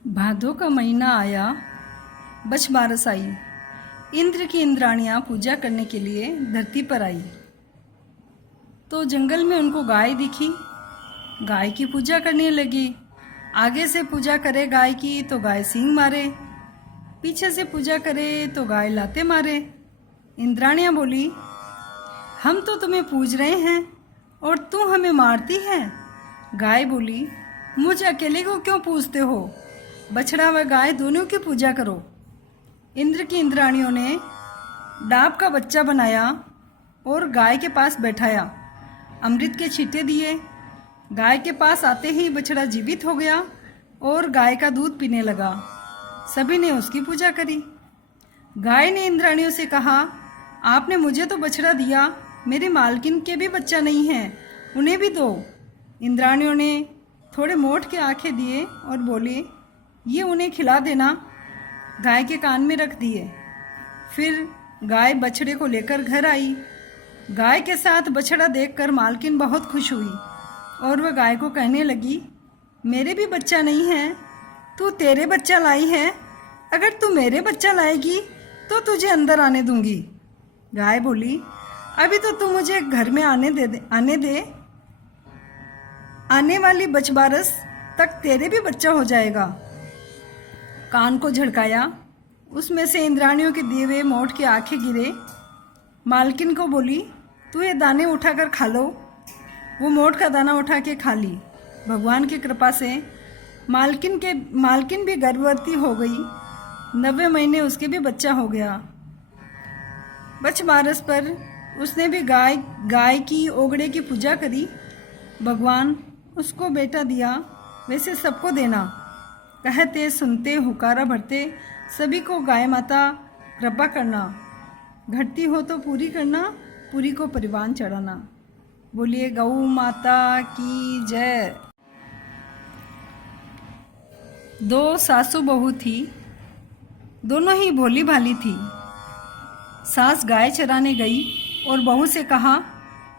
भादों का महीना आया, बछ बारस आई। इंद्र की इंद्राणियाँ पूजा करने के लिए धरती पर आई। तो जंगल में उनको गाय दिखी। गाय की पूजा करने लगी। आगे से पूजा करे गाय की तो गाय सींग मारे, पीछे से पूजा करे तो गाय लाते मारे। इंद्राणियाँ बोली, हम तो तुम्हें पूज रहे हैं और तू हमें मारती है। गाय बोली, मुझ अकेले को क्यों पूजते हो? बछड़ा व गाय दोनों की पूजा करो। इंद्र की इंद्राणियों ने डाब का बच्चा बनाया और गाय के पास बैठाया। अमृत के छींटे दिए। गाय के पास आते ही बछड़ा जीवित हो गया और गाय का दूध पीने लगा। सभी ने उसकी पूजा करी। गाय ने इंद्राणियों से कहा, आपने मुझे तो बछड़ा दिया, मेरे मालकिन के भी बच्चा नहीं है, उन्हें भी दो। इंद्राणियों ने थोड़े मोठ के आंखें दिए और बोली, ये उन्हें खिला देना। गाय के कान में रख दिए। फिर गाय बछड़े को लेकर घर आई। गाय के साथ बछड़ा देखकर मालकिन बहुत खुश हुई और वह गाय को कहने लगी, मेरे भी बच्चा नहीं है, तू तेरे बच्चा लाई है। अगर तू मेरे बच्चा लाएगी तो तुझे अंदर आने दूंगी। गाय बोली, अभी तो तू मुझे घर में आने दे। आने वाली बछबारस तक तेरे भी बच्चा हो जाएगा। कान को झड़काया, उसमें से इंद्राणियों के दिए हुए मोठ के आंखें गिरे। मालकिन को बोली, तू ये दाने उठाकर खा लो। वो मोठ का दाना उठा के खा ली। भगवान की कृपा से मालकिन भी गर्भवती हो गई। 90 महीने उसके भी बच्चा हो गया। बछबारस पर उसने भी गाय की ओगड़े की पूजा करी। भगवान उसको बेटा दिया, वैसे सबको देना। कहते सुनते हुकारा भरते सभी को गाय माता कृपा करना। घटती हो तो पूरी करना, पूरी को परिवान चढ़ाना। बोलिए गौ माता की जय। 2 सासू बहू थी, दोनों ही भोली भाली थी। सास गाय चराने गई और बहू से कहा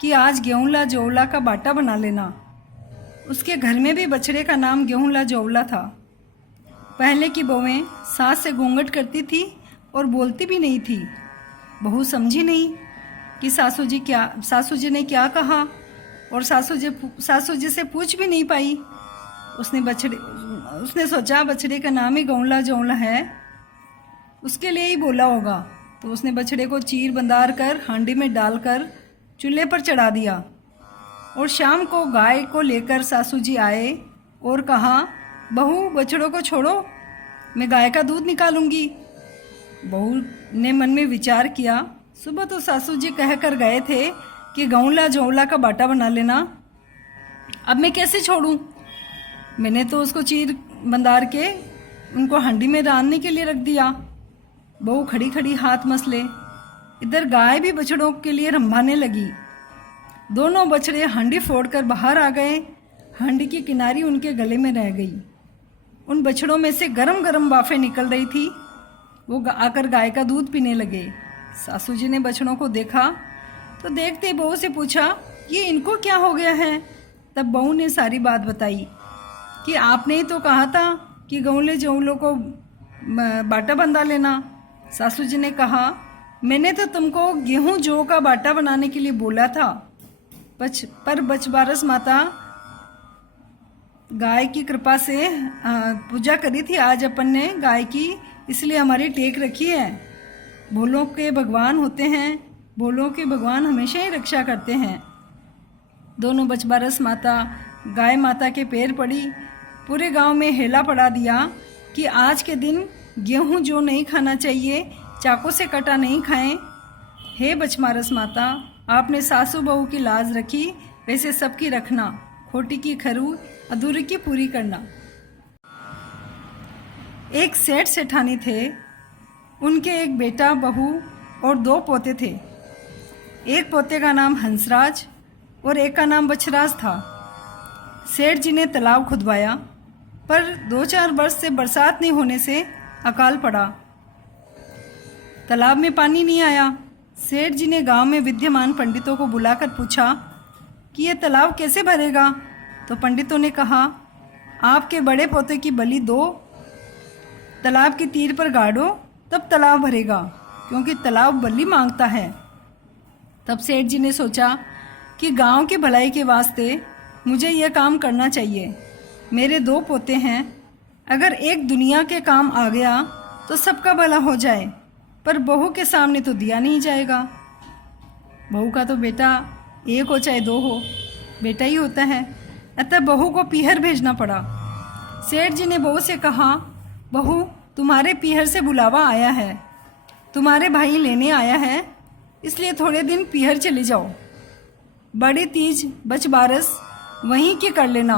कि आज गेहूंला जौला का बाटा बना लेना। उसके घर में भी बछड़े का नाम गेहूंला जौला था। पहले की बहुएं सास से घूंघट करती थी और बोलती भी नहीं थी। बहू समझी नहीं कि सासू जी ने क्या कहा और सासू जी से पूछ भी नहीं पाई। उसने सोचा बछड़े का नाम ही गौला जौला है, उसके लिए ही बोला होगा। तो उसने बछड़े को चीर बंधार कर हांडी में डालकर चूल्हे पर चढ़ा दिया और शाम को गाय को लेकर सासू जी आए और कहा, बहू बछड़ों को छोड़ो, मैं गाय का दूध निकालूंगी। बहू ने मन में विचार किया, सुबह तो सासू जी कह कर गए थे कि गौला जौला का बाटा बना लेना, अब मैं कैसे छोड़ूं? मैंने तो उसको चीर बंधार के उनको हांडी में रांधने के लिए रख दिया। बहू खड़ी खड़ी हाथ मसले। इधर गाय भी बछड़ों के लिए रंभाने लगी। दोनों बछड़े हांडी फोड़कर बाहर आ गए। हांडी की किनारी उनके गले में रह गई। उन बछड़ों में से गरम गरम बाफें निकल रही थी। वो आकर गाय का दूध पीने लगे। सासू जी ने बछड़ों को देखा तो देखते ही बहू से पूछा, ये इनको क्या हो गया है? तब बहू ने सारी बात बताई कि आपने ही तो कहा था कि गौले जौलों को बाटा बंधा लेना। सासू जी ने कहा, मैंने तो तुमको गेहूं जौ का बाटा बनाने के लिए बोला था, पर बछबारस माता गाय की कृपा से पूजा करी थी आज अपन ने गाय की, इसलिए हमारी टेक रखी है। भोलों के भगवान होते हैं, भोलों के भगवान हमेशा ही रक्षा करते हैं। दोनों बछबारस माता गाय माता के पैर पड़ी। पूरे गांव में हेला पड़ा दिया कि आज के दिन गेहूं जो नहीं खाना चाहिए, चाकू से कटा नहीं खाएं। हे बछबारस माता, आपने सासू बहू की लाज रखी, वैसे सबकी रखना। खोटी की खरू, अधूरी की पूरी करना। एक सेठ सेठानी थे। उनके एक बेटा बहू और 2 पोते थे। एक पोते का नाम हंसराज और एक का नाम बछराज था। सेठ जी ने तालाब खुदवाया, पर 2-4 वर्ष से बरसात नहीं होने से अकाल पड़ा। तालाब में पानी नहीं आया। सेठ जी ने गांव में विद्यमान पंडितों को बुलाकर पूछा कि यह तालाब कैसे भरेगा? तो पंडितों ने कहा, आपके बड़े पोते की बलि दो तालाब के तीर पर गाड़ो तब तालाब भरेगा, क्योंकि तालाब बल्ली मांगता है। तब सेठ जी ने सोचा कि गांव की भलाई के वास्ते मुझे यह काम करना चाहिए। मेरे 2 पोते हैं, अगर एक दुनिया के काम आ गया तो सबका भला हो जाए, पर बहू के सामने तो दिया नहीं जाएगा। बहू का तो बेटा 1 हो चाहे 2 हो, बेटा ही होता है, अतः बहू को पीहर भेजना पड़ा। सेठ जी ने बहू से कहा, बहू तुम्हारे पीहर से बुलावा आया है, तुम्हारे भाई लेने आया है, इसलिए थोड़े दिन पीहर चले जाओ। बड़ी तीज बच बारस वहीं की कर लेना।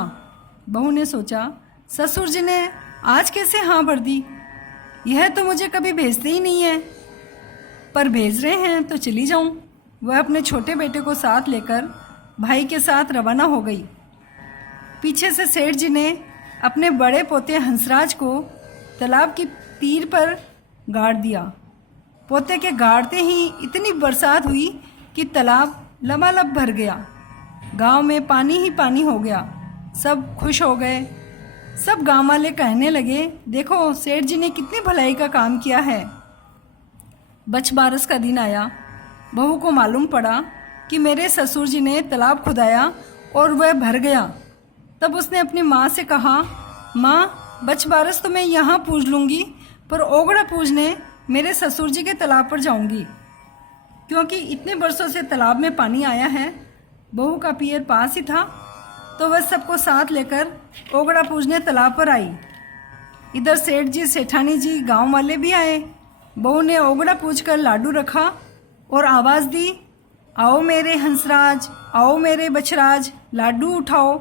बहू ने सोचा, ससुर जी ने आज कैसे हाँ भर दी, यह तो मुझे कभी भेजते ही नहीं है, पर भेज रहे हैं तो चली जाऊं। वह अपने छोटे बेटे को साथ लेकर भाई के साथ रवाना हो गई। पीछे से सेठ जी ने अपने बड़े पोते हंसराज को तालाब की तीर पर गाड़ दिया। पोते के गाड़ते ही इतनी बरसात हुई कि तालाब लबालब भर गया। गांव में पानी ही पानी हो गया। सब खुश हो गए। सब गांव वाले कहने लगे, देखो सेठ जी ने कितनी भलाई का काम किया है। बच बारस का दिन आया। बहू को मालूम पड़ा कि मेरे ससुर जी ने तालाब खुदाया और वह भर गया। तब उसने अपनी माँ से कहा, माँ बच बारस तो मैं यहाँ पूज लूँगी, पर ओगड़ा पूजने मेरे ससुर जी के तालाब पर जाऊँगी, क्योंकि इतने बरसों से तालाब में पानी आया है। बहू का पियर पास ही था, तो वह सबको साथ लेकर ओगड़ा पूजने तालाब पर आई। इधर सेठ जी सेठानी जी गांव वाले भी आए। बहू ने ओगड़ा पूजकर लाडू रखा और आवाज़ दी, आओ मेरे हंसराज, आओ मेरे बछराज, लाडू उठाओ।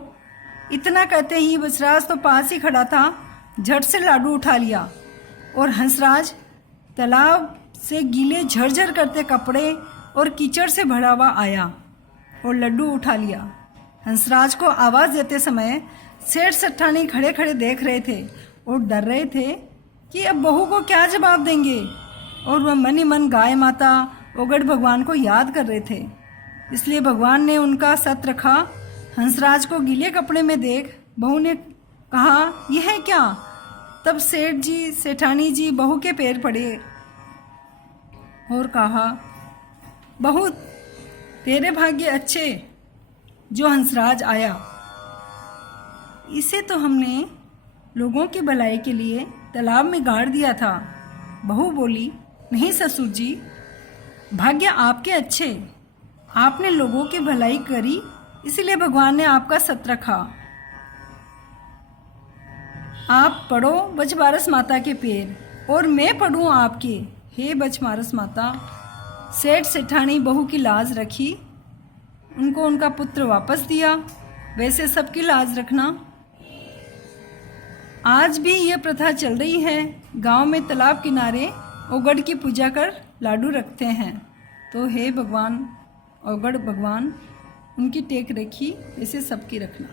इतना कहते ही बछराज तो पास ही खड़ा था, झट से लाडू उठा लिया और हंसराज तालाब से गीले झरझर करते कपड़े और कीचड़ से भरा हुआ आया और लड्डू उठा लिया। हंसराज को आवाज़ देते समय सेठ सेठानी खड़े खड़े देख रहे थे और डर रहे थे कि अब बहू को क्या जवाब देंगे, और वह मन ही मन गाय माता ओगड़ भगवान को याद कर रहे थे। इसलिए भगवान ने उनका सत रखा। हंसराज को गीले कपड़े में देख बहू ने कहा, यह है क्या? तब सेठ जी सेठानी जी बहू के पैर पड़े और कहा, बहू तेरे भाग्य अच्छे जो हंसराज आया। इसे तो हमने लोगों की भलाई के लिए तालाब में गाड़ दिया था। बहू बोली, नहीं ससुर जी, भाग्य आपके अच्छे, आपने लोगों की भलाई करी, इसलिए भगवान ने आपका सत रखा। आप पढ़ो बचबारस माता के पैर और मैं पढ़ूं आपके। हे बचबारस माता। सेठ सेठानी बहू की लाज रखी, उनको उनका पुत्र वापस दिया। वैसे सबकी लाज रखना। आज भी यह प्रथा चल रही है। गांव में तालाब किनारे ओगड़ की पूजा कर लाडू रखते हैं। तो हे भगवान ओगड़ भगवान, उनकी टेक रखी, ऐसे सबकी रखना।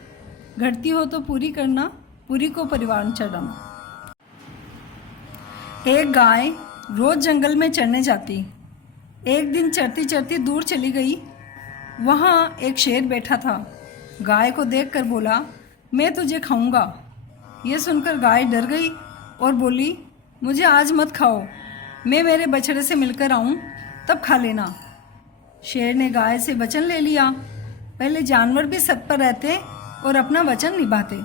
घटती हो तो पूरी करना, पूरी को परिवार में चढ़ाना। एक गाय रोज जंगल में चरने जाती। एक दिन चरती चरती दूर चली गई। वहाँ एक शेर बैठा था। गाय को देखकर बोला, मैं तुझे खाऊंगा। यह सुनकर गाय डर गई और बोली, मुझे आज मत खाओ, मैं मेरे बछड़े से मिलकर आऊं तब खा लेना। शेर ने गाय से वचन ले लिया। पहले जानवर भी सत पर रहते और अपना वचन निभाते।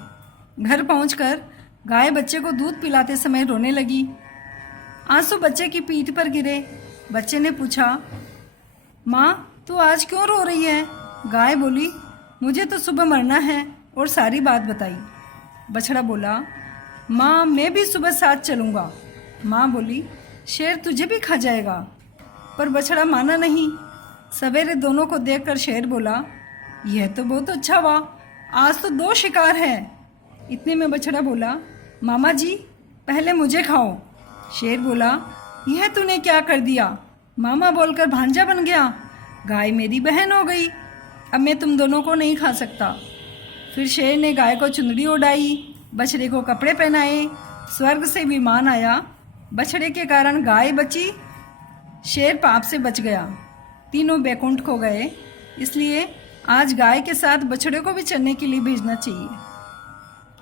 घर पहुंचकर गाय बच्चे को दूध पिलाते समय रोने लगी। आंसू बच्चे की पीठ पर गिरे। बच्चे ने पूछा, माँ तू आज क्यों रो रही है? गाय बोली, मुझे तो सुबह मरना है, और सारी बात बताई। बछड़ा बोला, माँ मैं भी सुबह साथ चलूँगा। माँ बोली, शेर तुझे भी खा जाएगा। पर बछड़ा माना नहीं। सवेरे दोनों को देखकर शेर बोला, यह तो बहुत अच्छा हुआ, आज तो 2 शिकार है। इतने में बछड़ा बोला, मामा जी पहले मुझे खाओ। शेर बोला, यह तूने क्या कर दिया? मामा बोलकर भांजा बन गया। गाय मेरी बहन हो गई, अब मैं तुम दोनों को नहीं खा सकता। फिर शेर ने गाय को चुनरी ओढ़ाई, बछड़े को कपड़े पहनाए। स्वर्ग से विमान आया। बछड़े के कारण गाय बची, शेर पाप से बच गया। तीनों बैकुंठ को गए। इसलिए आज गाय के साथ बछड़े को भी चरने के लिए भेजना चाहिए।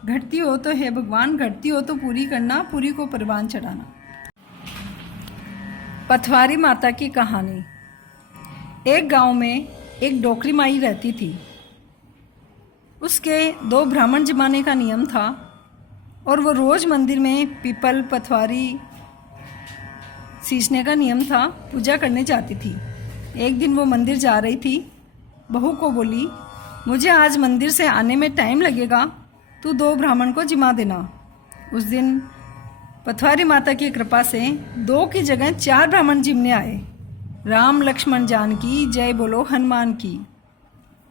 घटती हो तो हे भगवान, घटती हो तो पूरी करना, पूरी को परवान चढ़ाना। पथवारी माता की कहानी। एक गांव में एक डोकरी माई रहती थी। उसके 2 ब्राह्मण जमाने का नियम था और वो रोज़ मंदिर में पीपल पथवारी सींचने का नियम था, पूजा करने जाती थी। एक दिन वो मंदिर जा रही थी, बहू को बोली, मुझे आज मंदिर से आने में टाइम लगेगा, तू 2 ब्राह्मण को जिमा देना। उस दिन पथवारी माता की कृपा से 2 की जगह 4 ब्राह्मण जिमने आए। राम लक्ष्मण जानकी जय बोलो हनुमान की।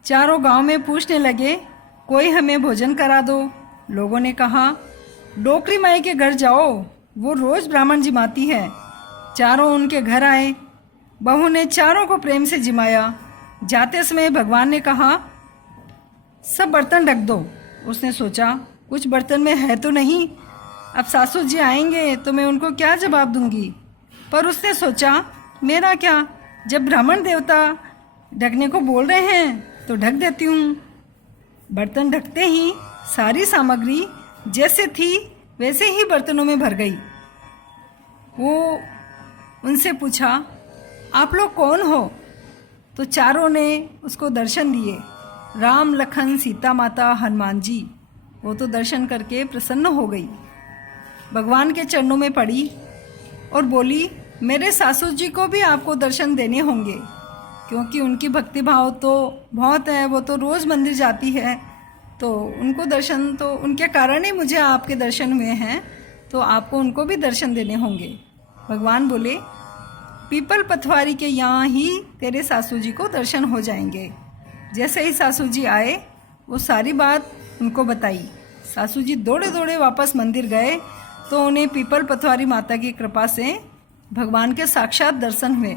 चारों गांव में पूछने लगे, कोई हमें भोजन करा दो। लोगों ने कहा, डोकरी माई के घर जाओ, वो रोज़ ब्राह्मण जिमाती है। चारों उनके घर आए। बहू ने चारों को प्रेम से जिमाया। जाते समय भगवान ने कहा, सब बर्तन ढक दो। उसने सोचा, कुछ बर्तन में है तो नहीं, अब सासू जी आएंगे तो मैं उनको क्या जवाब दूंगी। पर उसने सोचा, मेरा क्या, जब ब्राह्मण देवता ढकने को बोल रहे हैं तो ढक देती हूँ। बर्तन ढकते ही सारी सामग्री जैसे थी वैसे ही बर्तनों में भर गई। वो उनसे पूछा, आप लोग कौन हो? तो चारों ने उसको दर्शन दिए, राम लखन सीता माता हनुमान जी। वो तो दर्शन करके प्रसन्न हो गई, भगवान के चरणों में पड़ी और बोली, मेरे सासू जी को भी आपको दर्शन देने होंगे, क्योंकि उनकी भक्ति भाव तो बहुत है, वो तो रोज़ मंदिर जाती है, तो उनको दर्शन तो उनके कारण ही मुझे आपके दर्शन हुए हैं, तो आपको उनको भी दर्शन देने होंगे। भगवान बोले, पीपल पथवारी के यहाँ ही तेरे सासू जी को दर्शन हो जाएंगे। जैसे ही सासू जी आए, वो सारी बात उनको बताई। सासू जी दौड़े दौड़े वापस मंदिर गए तो उन्हें पीपल पथवारी माता की कृपा से भगवान के साक्षात दर्शन हुए।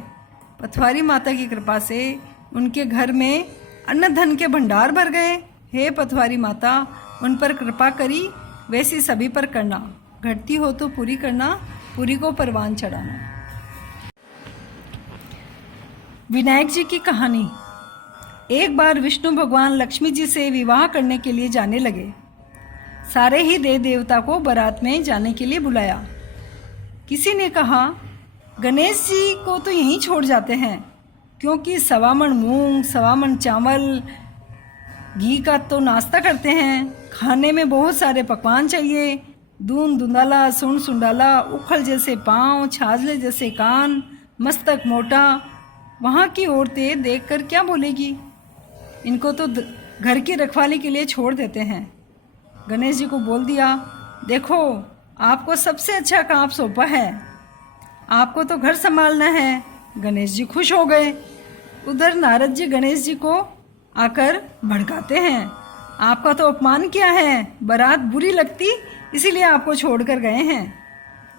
पथवारी माता की कृपा से उनके घर में अन्न धन के भंडार भर गए। हे पथवारी माता, उन पर कृपा करी, वैसी सभी पर करना, घटती हो तो पूरी करना, पूरी को परवान चढ़ाना। विनायक जी की कहानी। एक बार विष्णु भगवान लक्ष्मी जी से विवाह करने के लिए जाने लगे। सारे ही देव देवता को बारात में जाने के लिए बुलाया। किसी ने कहा, गणेश जी को तो यहीं छोड़ जाते हैं, क्योंकि 1.25 मन मूंग, 1.25 मन चावल, घी का तो नाश्ता करते हैं। खाने में बहुत सारे पकवान चाहिए, दून दुंदाला, सुन सुंडाला, उखल जैसे पाँव, छाजले जैसे कान, मस्तक मोटा। वहाँ की औरतें देखकर क्या बोलेगी, इनको तो घर की रखवाली के लिए छोड़ देते हैं। गणेश जी को बोल दिया, देखो आपको सबसे अच्छा काम सौंपा है, आपको तो घर संभालना है। गणेश जी खुश हो गए। उधर नारद जी गणेश जी को आकर भड़काते हैं, आपका तो अपमान किया है, बारात बुरी लगती इसीलिए आपको छोड़कर गए हैं।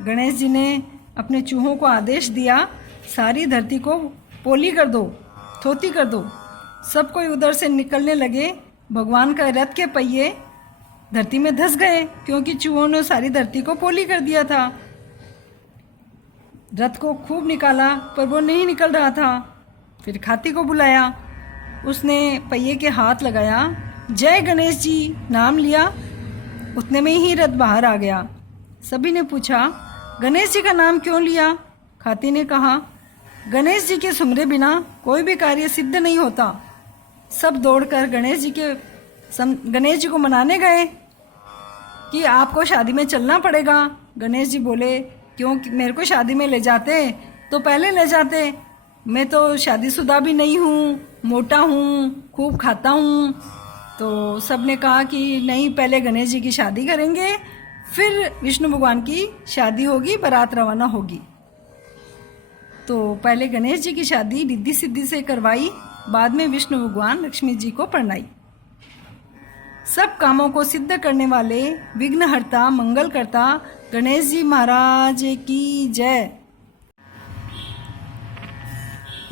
गणेश जी ने अपने चूहों को आदेश दिया, सारी धरती को पोली कर दो, थोती कर दो। सब कोई उधर से निकलने लगे। भगवान का रथ के पहिए धरती में धंस गए, क्योंकि चूहों ने सारी धरती को पोली कर दिया था। रथ को खूब निकाला पर वो नहीं निकल रहा था। फिर खाती को बुलाया, उसने पहिए के हाथ लगाया, जय गणेश जी नाम लिया, उतने में ही रथ बाहर आ गया। सभी ने पूछा, गणेश जी का नाम क्यों लिया? खाती ने कहा, गणेश जी के सुमरे बिना कोई भी कार्य सिद्ध नहीं होता। सब दौड़कर गणेश जी को मनाने गए कि आपको शादी में चलना पड़ेगा। गणेश जी बोले, क्यों, मेरे को शादी में ले जाते तो पहले ले जाते, मैं तो शादीशुदा भी नहीं हूँ, मोटा हूँ, खूब खाता हूँ। तो सब ने कहा कि नहीं, पहले गणेश जी की शादी करेंगे, फिर विष्णु भगवान की शादी होगी, बारात रवाना होगी। तो पहले गणेश जी की शादी रिद्धि सिद्धि से करवाई, बाद में विष्णु भगवान लक्ष्मी जी को परणाई। सब कामों को सिद्ध करने वाले विघ्नहर्ता मंगलकर्ता गणेश जी महाराज की जय।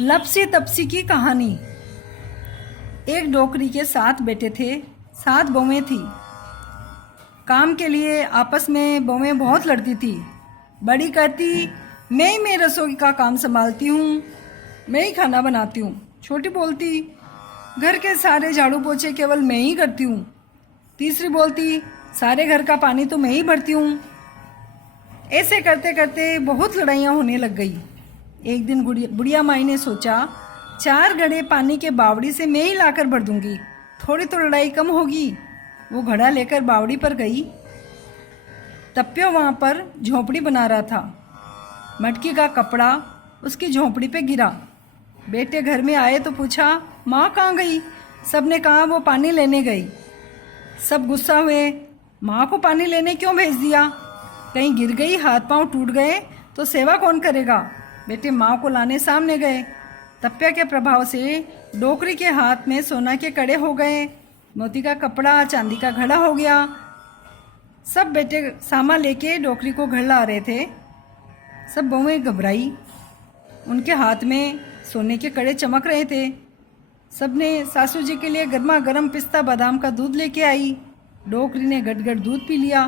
लपसी तपसी की कहानी। एक डोकरी के 7 बेटे थे, 7 बहुएं थी। काम के लिए आपस में बहुएं बहुत लड़ती थी। बड़ी कहती, मैं रसोई का काम संभालती हूँ, मैं ही खाना बनाती हूँ। छोटी बोलती, घर के सारे झाड़ू पोछे केवल मैं ही करती हूँ। तीसरी बोलती, सारे घर का पानी तो मैं ही भरती हूँ। ऐसे करते करते बहुत लड़ाइयाँ होने लग गई। एक दिन बुढ़िया माई ने सोचा 4 घड़े पानी के बावड़ी से मैं ही लाकर भर दूंगी, थोड़ी तो लड़ाई कम होगी। वो घड़ा लेकर बावड़ी पर गई। तप्पियो वहाँ पर झोंपड़ी बना रहा था। मटकी का कपड़ा उसकी झोंपड़ी पे गिरा। बेटे घर में आए तो पूछा, माँ कहाँ गई? सबने कहा वो पानी लेने गई। सब गुस्सा हुए, माँ को पानी लेने क्यों भेज दिया? कहीं गिर गई, हाथ पांव टूट गए तो सेवा कौन करेगा? बेटे माँ को लाने सामने गए। तप्पिया के प्रभाव से डोकरी के हाथ में सोना के कड़े हो गए, मोती का कपड़ा चांदी का घड़ा हो गया। सब बेटे सामान लेके डोकरी को घर ला रहे थे। सब बहुएं घबराई, उनके हाथ में सोने के कड़े चमक रहे थे। सबने सासू जी के लिए गर्मा गर्म पिस्ता बादाम का दूध लेके आई। डोकरी ने गटगट दूध पी लिया।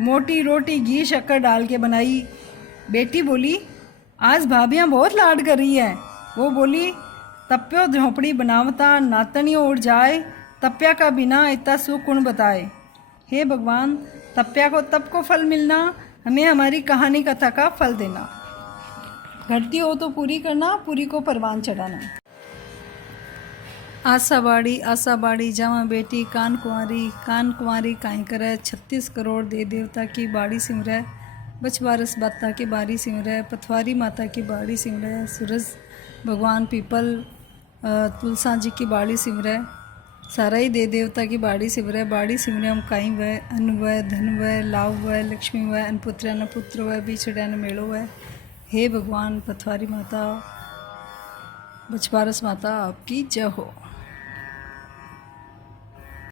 मोटी रोटी घी शक्कर डाल के बनाई। बेटी बोली, आज भाभियाँ बहुत लाड कर रही है। वो बोली, तप्प्यो झोंपड़ी बनावता नातनियों उड़ जाए, तप्प्या का बिना इतना सुख कौन बताए। हे भगवान, तप्प्या को तप को फल मिलना, हमें हमारी कहानी कथा का फल देना। घटती हो तो पूरी करना, पूरी को परवान चढ़ाना। आशा बाड़ी जावा बेटी कान कुंवारी काई करे। 36 करोड़ दे देवता की बाड़ी सिमरै, बछबारस बाता की बाड़ी सिमरै, पथवारी माता की बाड़ी सिमरै, सूरज भगवान पीपल तुलसा जी की बाड़ी सिमरै, सारा ही दे देवता की बाड़ी सिमरै। बाड़ी सिमरै हम काई वै, अन्न वै, धन वै, लाभ वै, लक्ष्मी वै, अनपुत्र न पुत्र वै, बिछड़े न मेड़ो वै। हे भगवान पथवारी माता, बछबारस माता, आपकी जय हो।